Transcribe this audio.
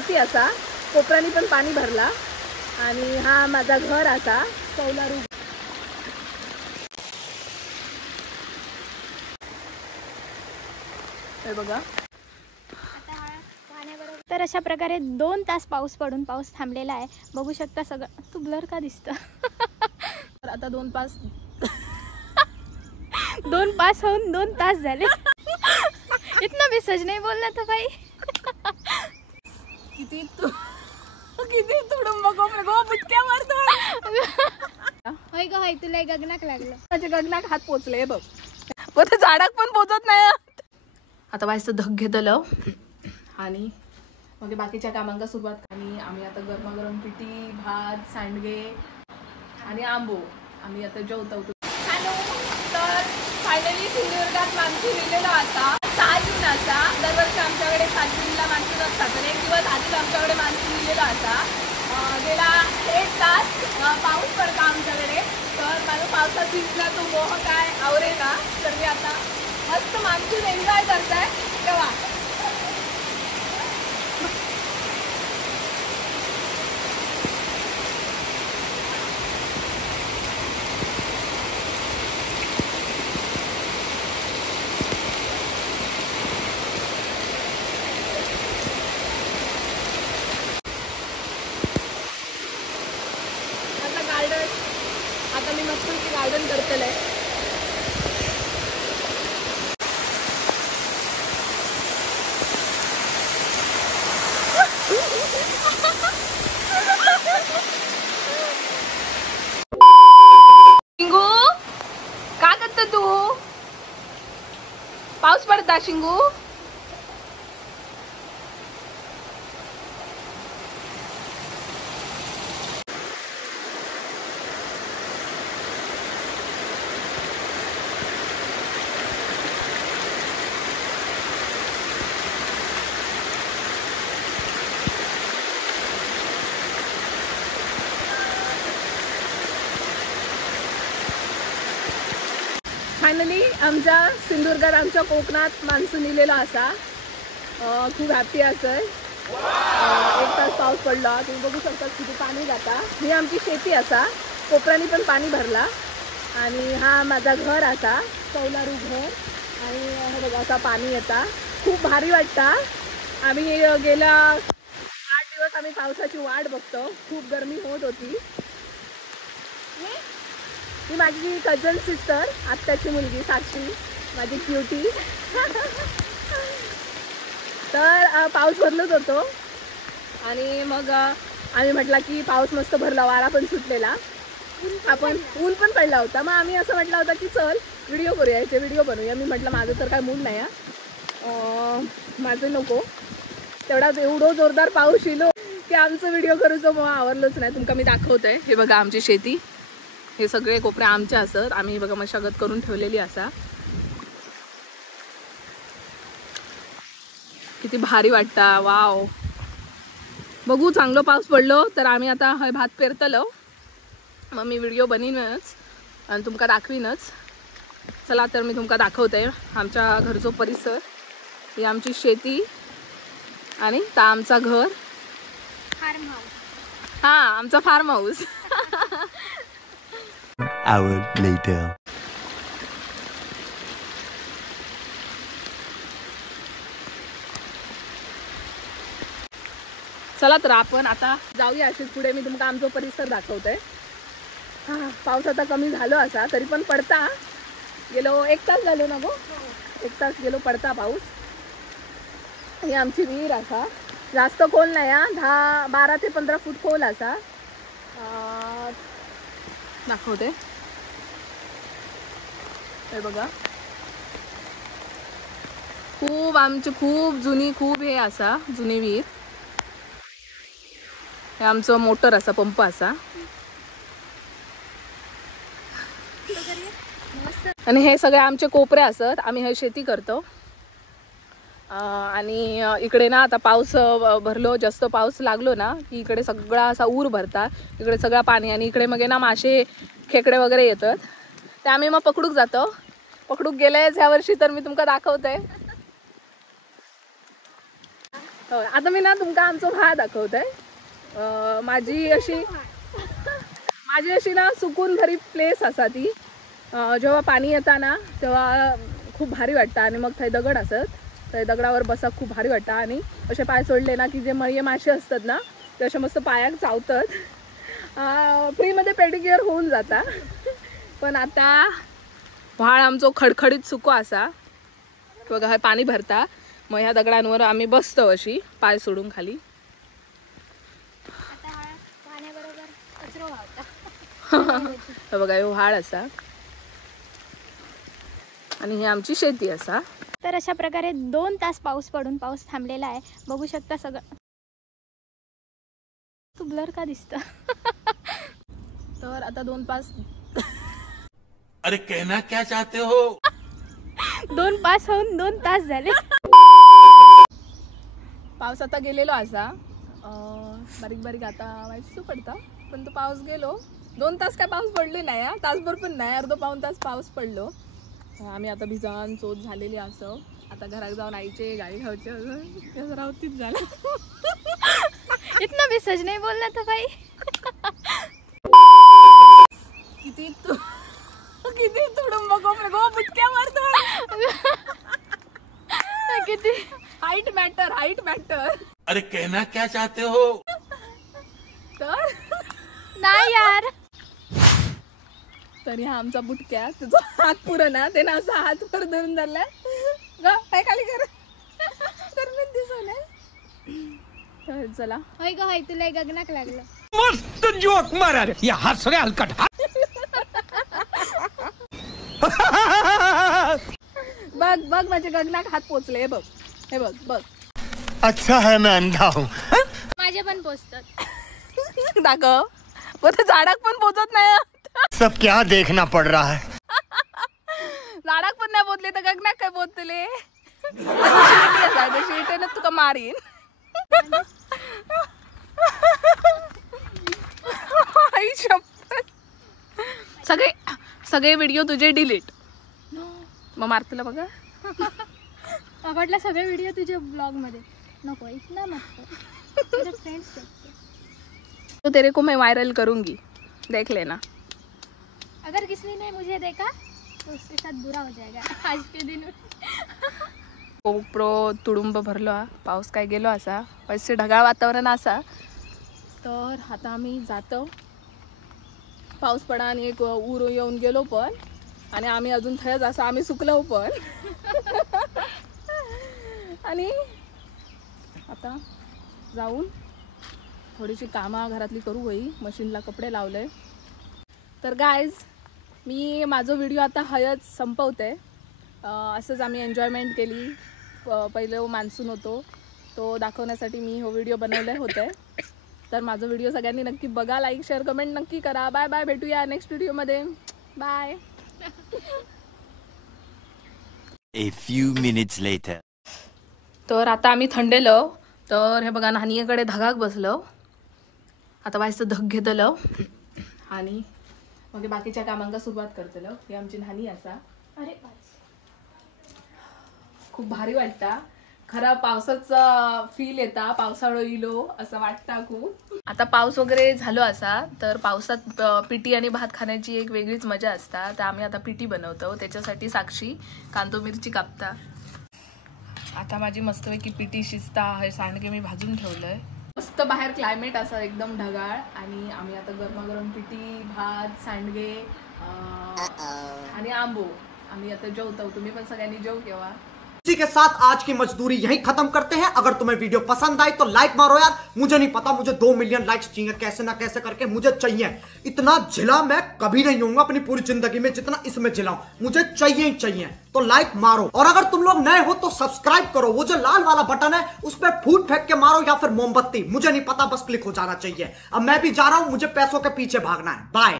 शेती असा, कोपऱ्यानी पण पाणी भरला आणि हा माझा घर असा कौलारू. हे बघा. तर अशा प्रकारे 2 तास पाऊस पडून पाऊस थांबलेला आहे. बघू शकता सगळं. तू ब्लर का दिसतं? तर आता 2 पास 2 पास होऊन 2 तास झाले. इतना भी सच नहीं बोलना था भाई. किती तुडून बघो बुटक्या मारतो. होय ग होय, तुला गगनाक लागलं. माझ्या गगनाक हात पोचले बघ. ते झाडाक पण पोचत नाही. आता व्हायचं धग घेतलं आणि मग बाकीच्या कामांना सुरुवात. आणि आम्ही आता गरमागरम पिठी, भात, सांडगे आणि आंबो आम्ही आता जेवतो. तर फायनली सिंधुदुर्गात मान्सून लिहिलेला आता 6 जून असा. दरवर्षी आमच्याकडे 7 जूनला मान्सून असतात. तर एक दिवस आधीच आमच्याकडे मान्सून लिहिलेला असा. गेला 1 तास पाऊस पडता आमच्याकडे. तर माझा पावसात भिजला तो मोह काय आवरेना. तर मी आता मस्त मान्सून एन्जॉय करताय तेव्हा. आता मी मस्त गार्डन करतेल आहे. शिंगू का करत तू? पाऊस पडता शिंगू. फायनली आमच्या सिंधुदुर्गात आमच्या कोकणात मान्सून लिहिलेला असा. खूप हॅपी असं. 1 तास पाऊस पडला. तुम्ही बघू शकता किती पाणी जाता. ही आमची शेती असा, कोपऱ्यानी पण पाणी भरला आणि हा माझा घर असा कौलारू घर. आणि हे बघा असा पाणी येता. खूप भारी वाटता. आम्ही गेल्या 8 दिवस आम्ही पावसाची वाट बघतो. खूप गरमी होत होती. ही माझी कझन सिस्टर, आत्याची मुलगी साक्षी, माझी क्युटी. तर पाऊस भरलत होतो आणि मग आम्ही म्हटलं की पाऊस मस्त भरला, वारा पण सुटलेला, आपण ऊन पण पडला होता. मग आम्ही असं म्हटलं होतं की चल व्हिडिओ करूया, याचे व्हिडिओ बनवूया. मी म्हटलं माझं तर काय मूड नाही, माझं नको. तेवढाच एवढं जोरदार पाऊस येलो की आमचं व्हिडिओ करूचं मग आवरलंच नाही. तुमका मी दाखवतोय. हे बघा आमची शेती, हे सगळे कोपरे आमचे असत. आम्ही बघा मशागत करून ठेवलेली असा. किती भारी वाटता. वाव. बघू चांगलं पाऊस पडलो तर आम्ही आता हे भात पेरतलो. मग मी व्हिडिओ बनवीनच आणि तुमका दाखवीनच. चला तर मी तुमका दाखवते आमच्या घरचो परिसर. ही आमची शेती आणि ता आमचा घर, फार्म हाऊस. हा आमचा फार्म हाऊस. hour later. चला तर आपण आता जाऊया अशीच पुढे. मी तुमका आमचा परिसर दाखवते. पाऊस आता कमी झालो असा, तरी पण पडता. गेलो 1 तास झालो ना गो, 1 तास गेलो पडता पाऊस. ही आमची विहीर असा, जास्त खोल नाही, 12 ते 15 फूट खोल असा. दाखवते. हे बघा खूप आमची खूप जुनी, खूप हे असा जुनी विहीर. हे आमचं मोटर असा, पंप असा. आणि हे सगळे आमचे कोपरे असत. आम्ही हे शेती करतो. आणि इकडे ना आता पाऊस भरलो, जास्त पाऊस लागलो ना की इकडे सगळा असा ऊर भरतात. इकडे सगळा पाणी आणि इकडे मग ना मासे, खेकडे वगैरे येतात. ते आम्ही मग पकडूक जातो. पकडूक गेले ह्या वर्षी तर मी तुमका दाखवते. होय, आता मी ना तुमका आमचो व्हाळ दाखवतोय. माझी अशी ना सुकून भरी प्लेस असा ती. जेव्हा पाणी येता ना तेव्हा खूप भारी वाटतं आणि मग थंय दगड असत, थंय दगडावर बसा खूप भारी वाटतं आणि असे पाय सोडले ना की जे मळये मासे असतात ना ते असे मस्त पायाक चावतात. फ्रीमध्ये पेडिक्युअर होऊन जाता. पण आता व्हाळ आमचो खडखडीत सुको असा बघा. हे पाणी भरता मग ह्या दगडांवर आम्ही बसतो अशी पाय सोडून खाली. हे बघा हे व्हाळ असा आणि ही आमची शेती असा. तर अशा प्रकारे 2 तास पाऊस पडून पाऊस थांबलेला आहे. बघू शकता सगळं. तू ब्लर का दिसतं? तर आता 2 पास. अरे कहना क्या चाहते हो? 2 पास होऊन 2 तास झाले. पाऊस आता गेलेलो असा. बारीक बारीक आता वाईट पडता पण तो पाऊस गेलो. 2 तास काय पाऊस पडले नाही हा, तासभर पण नाही, अर्धा पाऊण तास पाऊस पडलो. आम्ही आता भिजान चोच झालेली असं. आता घरात जाऊन आईचे गाई खायचे अजून राहतीच झालं. इतना भी सच नाही बोलला तर भाई. किती तुडुंब गो बुटक्या मारतो. किती हाईट मॅटर. अरे कहना क्या चाहते हो? तर नाही यार. तरी हा आमचा बुटक्या तुझा हात पुरं ना ते ना असा हात वर धरून धरलाय ग काय खाली कर तर मी दिसवलंय. तर चला होय ग होय, तुला गगनाक लागलं. मस्त जोक मारा रे या हसरे हलकट. बघ माझे गगनाक हात पोचले. बघ हे बघ. अच्छा है मैं अंधा हूँ. माझे पण पोचतात. दाखव पण ते झाडाक पण पोचत नाही. सब क्या देखना पड़ रहा है. झाडाक पण नाही पोचले तर गगनाक काय पोचले. शेटेनं तुका मारीन. आई शपथ. सगळे व्हिडिओ तुझे डिलीट. मग मारतीला बघा. आवडला सगळे व्हिडिओ तुझे ब्लॉग मध्ये नको. इतना मत तेरे फ्रेंड्स देखते. तो तेरे को मैं वायरल करूंगी, देख लेना. अगर किसी ने मुझे देखा तो उसके साथ बुरा हो जाएगा आज के दिन. कोपरो तुडुंब भरलो हा. पाऊस काय गेलो असा. पैसे ढगाळ वातावरण असा. तर आता आम्ही जातो. पाऊस पडा आणि एक ऊर येऊन गेलो पण आणि आम्ही अजून थयच असं आम्ही सुकलो पण. आणि आता जाऊन थोडीशी कामं घरातली करू होई. मशीनला कपडे लावले. तर गाईज मी माझा व्हिडिओ आता हयच संपवते. असंच आम्ही एन्जॉयमेंट केली. पहिलं मान्सून होतो तो दाखवण्यासाठी मी हो व्हिडिओ बनवले होते. तर माझा व्हिडिओ सगळ्यांनी नक्की बघा. लाईक शेअर कमेंट नक्की करा. Bye bye. भेटूया नेक्स्ट व्हिडिओमध्ये. Bye. A few minutes later. तर आता आम्ही थंडेलो. तर हे बघा नानीकडे धगाक बसलो. आता व्हायचं धग घेतलं आणि मग बाकीच्या कामांका सुरुवात करतलो. ही आमची नानी असा. अरे खूप भारी वाटता. खरा पावसाचा फील येता. पावसाळो इलो असं वाटता खूप. आता पाऊस वगैरे झालो असा तर पावसात पिठी आणि भात खाण्याची एक वेगळीच मजा असता. तर आम्ही आता पिठी बनवतो. त्याच्यासाठी साक्षी कांदो मिरची कापता. आता माझी मस्तपैकी पिठी शिजता. हे सांडगे मी भाजून ठेवलंय. मस्त बाहेर क्लायमेट असं एकदम ढगाळ आणि आम्ही आता गरमागरम पिठी भात सांडगे आणि आंबो आम्ही आता जेवतो. तुम्ही पण सगळ्यांनी जेव केव्हा. इसी के साथ आज की मजदूरी यहीं खत्म करते हैं. अगर तुम्हें वीडियो पसंद आई तो लाइक मारो यार. मुझे नहीं पता, मुझे 2 मिलियन लाइक्स चाहिए. कैसे ना कैसे करके मुझे चाहिए. इतना झिला मैं कभी नहीं होऊंगा अपनी पूरी जिंदगी में जितना इसमें झिला हूं. मुझे चाहिए ही चाहिए. तो लाइक मारो और अगर तुम लोग नए हो तो सब्सक्राइब करो. वो जो लाल वाला बटन है उस पर फूट फेंक के मारो या फिर मोमबत्ती. मुझे नहीं पता, बस क्लिक हो जाना चाहिए. अब मैं भी जा रहा हूं. मुझे पैसों के पीछे भागना है. बाय.